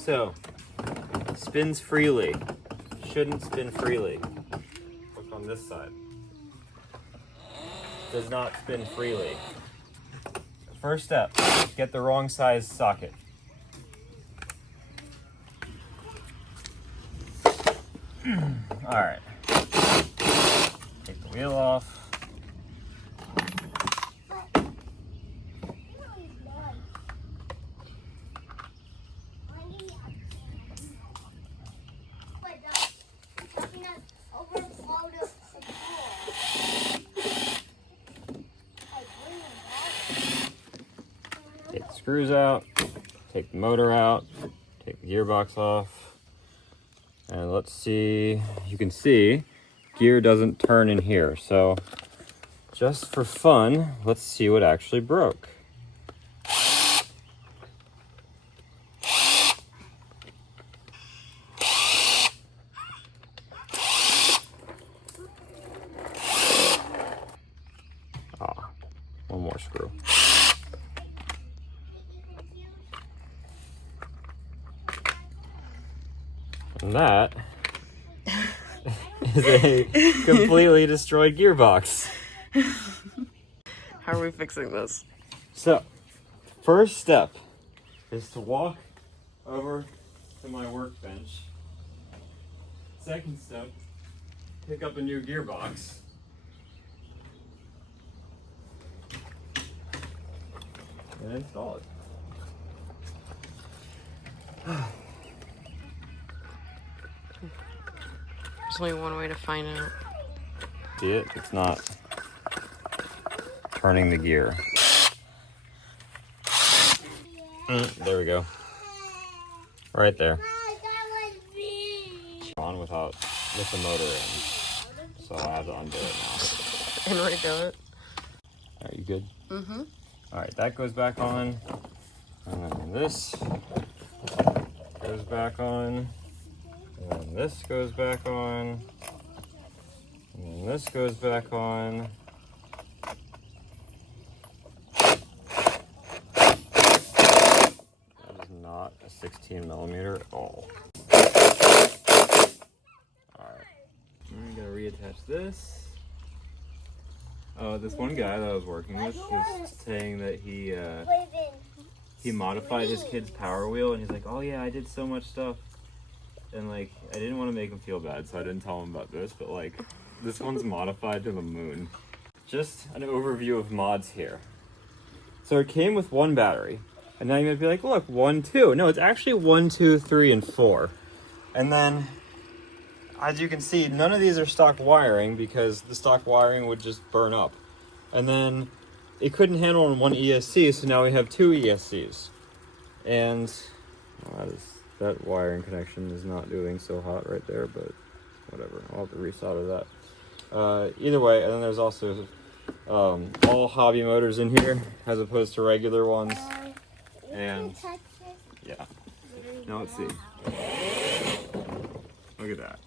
So, spins freely. Shouldn't spin freely. Look on this side. Does not spin freely. First step, get the wrong size socket. Alright. Take the wheel off. Take the screws out, take the motor out, take the gearbox off, and let's see, you can see gear doesn't turn in here, so just for fun, let's see what actually broke. One more screw. And that is a completely destroyed gearbox. How are we fixing this? So, first step is to walk over to my workbench. Second step, pick up a new gearbox. And install it. There's only one way to find out. See it? It's not turning the gear. There we go. Right there. On with the motor in. So I have to undo it now. And redo it. Are you good? Mm-hmm. Alright, that goes back on. And then this goes back on. And then this goes back on. And then this goes back on. That is not a 16 millimeter at all. Alright. I'm gonna reattach this. This one guy that I was working with was saying that he modified his kid's Power Wheel, and he's like, oh yeah, I did so much stuff. And like, I didn't want to make him feel bad, so I didn't tell him about this, but like, this one's modified to the moon. Just an overview of mods here. So it came with one battery, and now you might be like, look, 1, 2. No, it's actually 1, 2, 3, and 4. And then, as you can see, none of these are stock wiring because the stock wiring would just burn up. And then it couldn't handle on one ESC, so now we have 2 ESCs. And well, that wiring connection is not doing so hot right there, but whatever. I'll have to resolder that. Either way, and then there's also all hobby motors in here as opposed to regular ones. And yeah. Now let's see. Look at that.